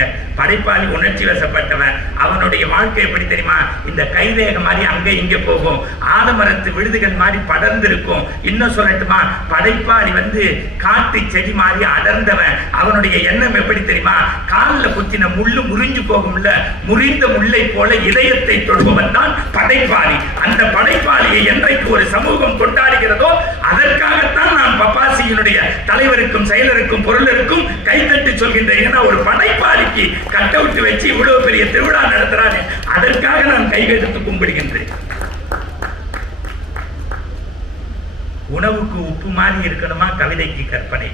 பாருங்க படைப்பாளி உணர்ச்சி வசப்பட்டவன். அவனுடைய வாழ்க்கை எப்படி தெரியுமா? இந்த கைதேக மாதிரி அங்க இங்க போகும். ஆலமரத்து விழுதுகள் மாதிரி படர்ந்து இருக்கும் இன்னும் சொல்லட்டுமா? படைப்பாளி வந்து காட்டு செடி மாதிரி அடர்ந்தவன். அவனுடைய எண்ணம் எப்படி தெரியுமா? காலில் குத்தின முள்ளு முறிஞ்சு போகும்ல. முறிந்த முல்லை போல இதயத்தை தொடுபவன் தான் படைப்பாளி. அந்த படைப்பாளியை என்றைக்கு ஒரு சமூகம் கொண்டாடுகிறதோ அதற்காகத்தான் நான் பப்பாசியினுடைய தலைவருக்கும் செயலருக்கும் பொருளருக்கும் கைத்தட்டி சொல்கின்ற ஏன்னா ஒரு படை கட் அவுட் வச்சு இவ்வளவு பெரிய திருவிழா நடத்துறாங்க. அதற்காக நான் கைகெடுத்து கும்பிடுகின்றேன். உணவுக்கு உப்பு மாதிரி இருக்கணுமா? கவிதைக்கு கற்பனை.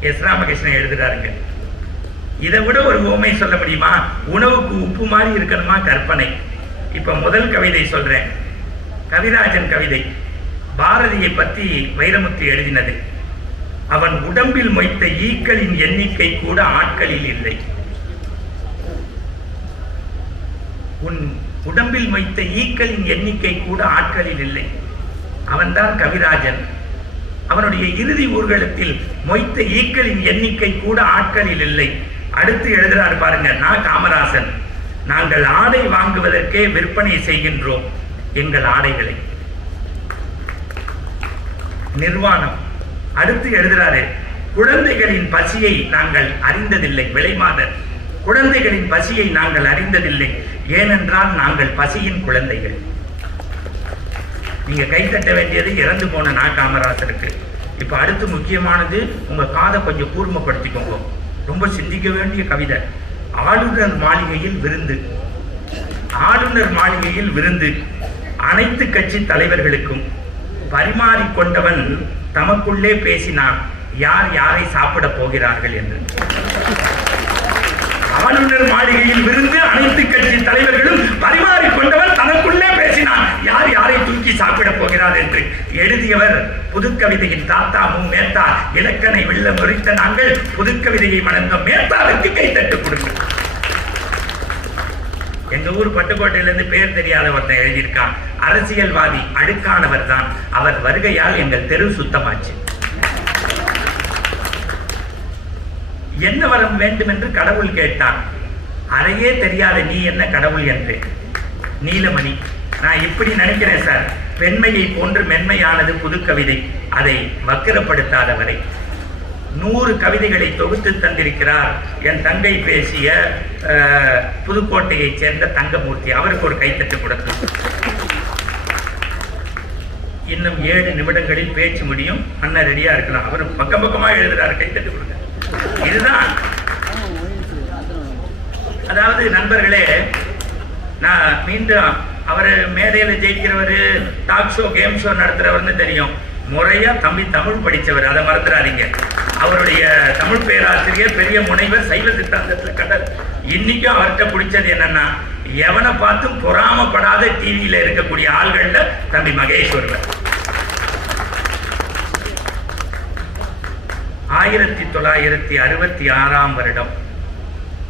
எஸ் ராமகிருஷ்ணன் எழுதுறாருங்க. இதை விட ஒரு உவமை சொல்ல முடியுமா? உணவுக்கு உப்பு மாதிரி இருக்கணுமா? கற்பனை. இப்ப முதல் கவிதை சொல்றேன். கவிராஜன் கவிதை. பாரதியை பத்தி வைரமுத்து எழுதினது. அவன் உடம்பில் மொய்த்த ஈக்களின் எண்ணிக்கை கூட ஆட்களில் இல்லை. உன் உடம்பில் மொய்த்த ஈக்களின் எண்ணிக்கை கூட ஆட்களில் இல்லை. அவன்தான் கவிராஜன். அவனுடைய இறுதி ஊர்வலத்தில் மொய்த்த ஈக்களின் எண்ணிக்கை கூட ஆட்களில் இல்லை. அடுத்து எழுதுறாரு பாருங்க நான் காமராசன் நாங்கள் ஆடை வாங்குவதற்கே விற்பனை செய்கின்றோம் எங்கள் ஆடைகளை. நிர்வாணம். அடுத்து எழுதுறாரு குழந்தைகளின் பசியை நாங்கள் அறிந்ததில்லை விலைமாதர். குழந்தைகளின் பசியை நாங்கள் அறிந்ததில்லை. ஏனென்றால் நாங்கள் பசியின் குழந்தைகள். நீங்க கைத்தட்ட வேண்டியது இறந்து போன நா காமராசருக்கு. இப்ப அடுத்து முக்கியமானது உங்க காதை கொஞ்சம் கூர்மப்படுத்திக்கோங்க. ரொம்ப சிந்திக்க வேண்டிய கவிதை. ஆளுநர் மாளிகையில் விருந்து. ஆளுநர் மாளிகையில் விருந்து. அனைத்து கட்சி தலைவர்களுக்கும். பரிமாறிக்கொண்டவன் தமக்குள்ளே பேசினான் யார் யாரை சாப்பிட போகிறார்கள்? என்று. ஆளுநர் மாளிகையில் விருந்து அனைத்து கட்சி தலைவர்களும் பரிமாறிக்கொண்டவர் தனக்குள்ளே பேசினார். யார் யாரை தூக்கி சாப்பிட போகிறார் என்று எழுதியவர் புதுக்கவிதையின் தாத்தா மேத்தா. இலக்கணை வெள்ள முறித்த நாங்கள் புதுக்கவிதையை மணந்த மேத்தாவிற்கு கைத்தட்டு கொடுங்கள். எங்க ஊர் பட்டுக்கோட்டையிலிருந்து பேர் தெரியாத ஒருத்தன் எழுதியிருக்கான். அரசியல்வாதி அழுக்கானவர் தான். அவர் வருகையால் எங்கள் தெரு சுத்தமாச்சு. என்ன வரம் வேண்டும் என்று கடவுள் கேட்டான் அறையே தெரியாத நீ என்ன கடவுள் என்று. நீலமணி நான் இப்படி நினைக்கிறேன் சார். பெண்மையை போன்று மென்மையானது புதுக்கவிதை. அதை வக்கிரப்படுத்தாதவரை. நூறு கவிதைகளை தொகுத்து தந்திருக்கிறார் என் தங்கை பேசிய புதுக்கோட்டையைச் சேர்ந்த தங்கமூர்த்தி. அவருக்கு ஒரு கைத்தட்டு கொடுத்து. இன்னும் ஏழு நிமிடங்களில் பேச்சு முடியும். அண்ணன் ரெடியா இருக்கலாம். அவர் பக்கம் பக்கமா எழுதுறாரு. கைத்தட்டு கொடுங்க. இதுதான். அதாவது நண்பர்களே நான் மீண்டும் அவர் மேடையில் ஜெயிக்கிறவர் டாக் ஷோ கேம் ஷோ நடத்துறவர்னு தெரியும். முறையா தம்பி தமிழ் படிச்சவர் அதை மறந்துடாதீங்க. அவருடைய தமிழ் பேராசிரியர் பெரிய முனைவர் சைவ சித்தாந்தத்தில் கடல் இன்னைக்கும் அவர்கிட்ட பிடிச்சது என்னன்னா எவனை பார்த்தும் பொறாமப்படாத டிவியில் இருக்கக்கூடிய ஆள்கள்ல தம்பி மகேஷ் ஒருவர் ஆயிரத்தி தொள்ளாயிரத்தி அறுபத்தி ஆறாம் வருடம்.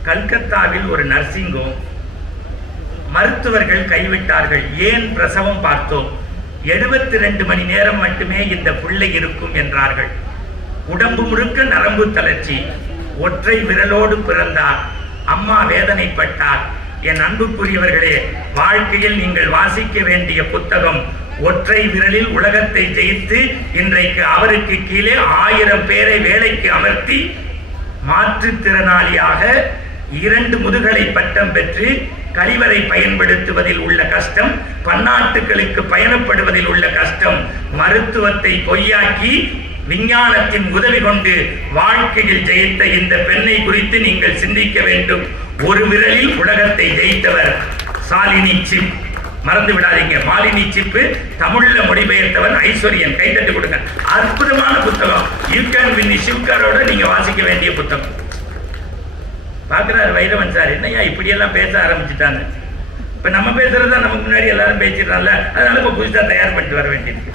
கல்கத்தாவில் ஒரு நர்சிங் ஹோம் மருத்துவர்கள் கைவிட்டார்கள். ஏன் பிரசவம் பார்த்தோம்? எழுபத்தி ரெண்டு மணி நேரம் மட்டுமே இந்த பிள்ளை இருக்கும் என்றார்கள். உடம்பு முழுக்க நரம்பு தளர்ச்சி. ஒற்றை விரலோடு பிறந்தார். அம்மா வேதனைப்பட்டார். என் அன்புக்குரியவர்களே வாழ்க்கையில் நீங்கள் வாசிக்க வேண்டிய புத்தகம் ஒற்றை விரலில் உலகத்தை ஜெயித்து இன்றைக்கு அவருக்கு கீழே ஆயிரம் பேரை வேலைக்கு அமர்த்தி மாற்றுத்திறனாளியாக இரண்டு முதுகலை பட்டம் பெற்று கழிவறை பயன்படுத்துவதில் உள்ள கஷ்டம் பன்னாட்டுகளுக்கு பயணப்படுவதில் உள்ள கஷ்டம் மருத்துவத்தை பொய்யாக்கி விஞ்ஞானத்தின் உதவி கொண்டு வாழ்க்கையில் ஜெயித்த இந்த பெண்ணை குறித்து நீங்கள் சிந்திக்க வேண்டும். ஒரு விரலில் உலகத்தை ஜெயித்தவர் சாலினி சிப். மறந்து விடாதீங்க. மாலினி சிப்பு தமிழ்ல மொழிபெயர்த்தவன் ஐஸ்வர்யன். கைத்தட்டி கொடுங்க. அற்புதமான புத்தகம். யூ கேன் வின் சிவ்கரோட நீங்க வாசிக்க வேண்டிய புத்தகம். பார்க்குறாரு வைரவன் சார் என்னய்யா இப்படியெல்லாம் பேச ஆரம்பிச்சுட்டாங்க? இப்போ நம்ம பேசுறது தான் நமக்கு முன்னாடி எல்லாரும் பேசிடுறாங்கல்ல அதனால இப்போ புதுசாக தயார் பண்ணிட்டு வர வேண்டியிருக்கு.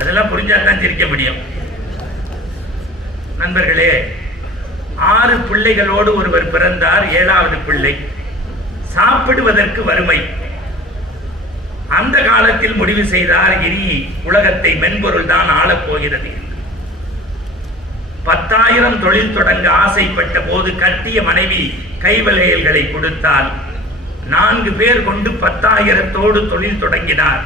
அதெல்லாம் புரிஞ்சா தான் சிரிக்க முடியும். நண்பர்களே ஆறு பிள்ளைகளோடு ஒருவர் பிறந்தார். ஏழாவது பிள்ளை. சாப்பிடுவதற்கு வறுமை. காலத்தில் முடிவு செய்தார் இனி உலகத்தை மென்பொருள் தான் ஆளப்போகிறது பத்தாயிரம் தொழில் தொடங்க ஆசைப்பட்ட போது கட்டிய மனைவி கைவளையல்களை கொடுத்தால் நான்கு பேர் கொண்டு பத்தாயிரத்தோடு தொழில் தொடங்கினார்.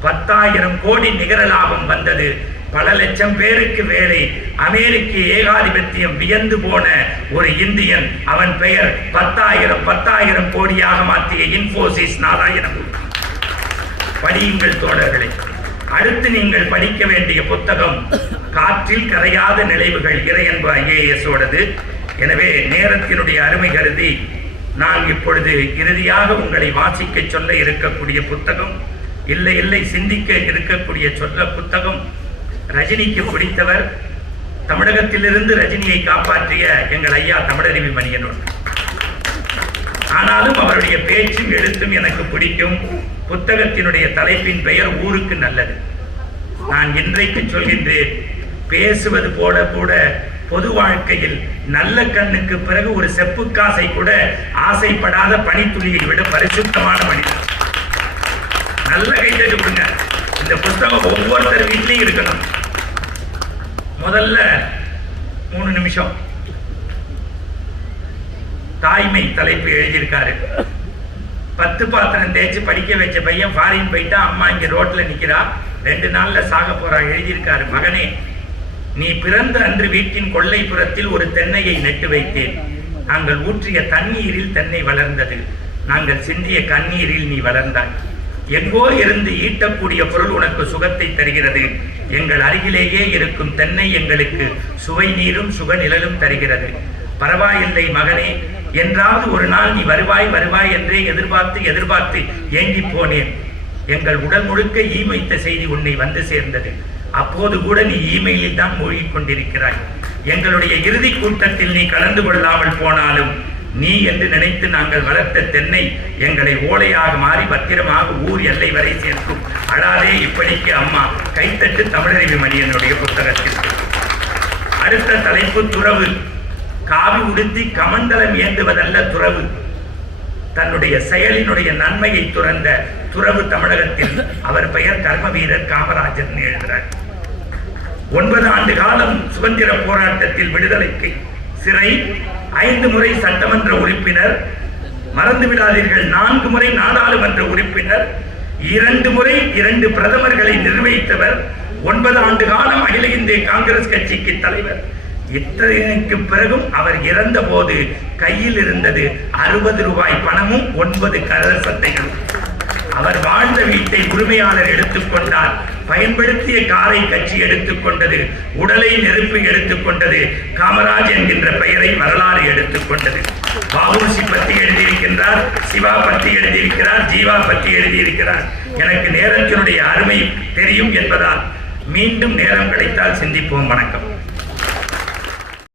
பத்தாயிரம் கோடி நிகர லாபம் வந்தது. பல லட்சம் பேருக்கு வேலை. அமெரிக்க ஏகாதிபத்தியம் வியந்து போன ஒரு இந்தியன் அவன் பெயர் பத்தாயிரம் பத்தாயிரம் கோடியாக மாற்றிய இன்போசிஸ் நாராயணமூர்த்தி படியுங்கள் தோழர்களே. அடுத்து நீங்கள் படிக்க வேண்டிய புத்தகம் காற்றில் கரையாத நினைவுகள் இறையன்பு ஐஏஎஸ் ஓடது எனவே நேரத்தினுடைய அருமை கருதி நான் இப்பொழுது இறுதியாக உங்களை வாசிக்க சொல்ல இருக்கக்கூடிய புத்தகம் இல்லை இல்லை சிந்திக்க இருக்கக்கூடிய சொல்ல புத்தகம் ரஜினிக்கு பிடித்தவர். தமிழகத்திலிருந்து ரஜினியை காப்பாற்றிய எங்கள் ஐயா தமிழறிவி மணியனோடு ஆனாலும் அவருடைய பேச்சும் எழுத்தும் எனக்கு பிடிக்கும். புத்தகத்தினுடைய தலைப்பின் பெயர் ஊருக்கு நல்லது. நான் இன்றைக்கு சொல்கின்றேன் பேசுவது போல கூட பொது வாழ்க்கையில் நல்ல கண்ணுக்கு பிறகு ஒரு செப்பு காசை கூட ஆசைப்படாத பனித்துளியை விட பரிசுத்தமான மனிதன் நல்ல கைதட்டு கொடுங்க இந்த புஸ்தகம் ஒவ்வொருத்தர் வீட்லையும் இருக்கணும். முதல்ல மூணு நிமிஷம். தாய்மை தலைப்பு எழுதியிருக்காரு. பத்து பாத்திரம் தேய்ச்சி படிக்க வச்ச பையன் ஃபாரின் போயிட்டா அம்மா இங்க ரோட்ல நிக்கிறா. ரெண்டு நாள்ல சாக போறா எழுதியிருக்காரு. மகனே நீ பிறந்த அன்று வீட்டின் கொள்ளைப்புறத்தில் ஒரு தென்னையை நெட்டு வைத்தேன். நாங்கள் ஊற்றிய தண்ணீரில் தென்னை வளர்ந்தது. நாங்கள் சிந்திய கண்ணீரில் நீ வளர்ந்தாய். எங்கோ இருந்து ஈட்டக்கூடிய பொருள் உனக்கு சுகத்தை தருகிறது. எங்கள் அருகிலேயே இருக்கும் தென்னை எங்களுக்கு சுவை நீரும் சுக நிழலும் தருகிறது. பரவாயில்லை மகனே என்றாவது ஒரு நாள் நீ வருவாய் வருவாய் என்றே எதிர்பார்த்து எதிர்பார்த்து ஏங்கி போனேன். எங்கள் உடல் முழுக்க ஈ வைத்த செய்தி உன்னை வந்து சேர்ந்தது. அப்போது கூட நீ இமெயிலில் தான் மூழ்கிக் கொண்டிருக்கிறாய். எங்களுடைய இறுதி கூட்டத்தில் நீ கலந்து கொள்ளாமல் போனாலும் நீ என்று நினைத்து நாங்கள் வளர்த்த தென்னை எங்களை ஓலையாக மாறி பத்திரமாக ஊர் எல்லை வரை சேர்க்கும். அழாதே இப்படிக்கு அம்மா கைத்தட்டு தமிழறிவு மணியனுடைய புத்தகத்தில். அடுத்த தலைப்பு துறவு. காவி உடுத்தி கமண்டலம் ஏந்துவதல்ல துறவு. தன்னுடைய செயலினுடைய நன்மையை துறந்த துறவு தமிழகத்தில் அவர் பெயர் கர்ம வீரர் காமராஜர் எழுதுகிறார். ஒன்பது ஆண்டு காலம் சுதந்திர போராட்டத்தில் விடுதலைக்கு சிறை ஐந்து முறை சட்டமன்ற உறுப்பினர் மறந்து விடாதீர்கள் நான்கு முறை நாடாளுமன்ற உறுப்பினர் இரண்டு முறை இரண்டு பிரதமர்களை நிர்வகித்தவர் ஒன்பது ஆண்டு காலம் அகில இந்திய காங்கிரஸ் கட்சிக்கு தலைவர். இத்தனைக்கு பிறகும் அவர் இறந்த போது கையில் இருந்தது அறுபது ரூபாய் பணமும் ஒன்பது கலர் சட்டைகளும். அவர் வாழ்ந்த வீட்டை உரிமையாளர் எடுத்துக்கொண்டார் பயன்படுத்திய காரை கட்சி எடுத்துக்கொண்டது உடலை நெருப்பு எடுத்துக்கொண்டது காமராஜ் என்கின்ற பெயரை வரலாறு எடுத்துக்கொண்டது பாபுசி பற்றி எழுதியிருக்கின்றார் சிவா பற்றி எழுதியிருக்கிறார் ஜீவா பற்றி எழுதியிருக்கிறார். எனக்கு நேரத்தினுடைய அருமை தெரியும் என்பதால் மீண்டும் நேரம் கிடைத்தால் சிந்திப்போம். வணக்கம்.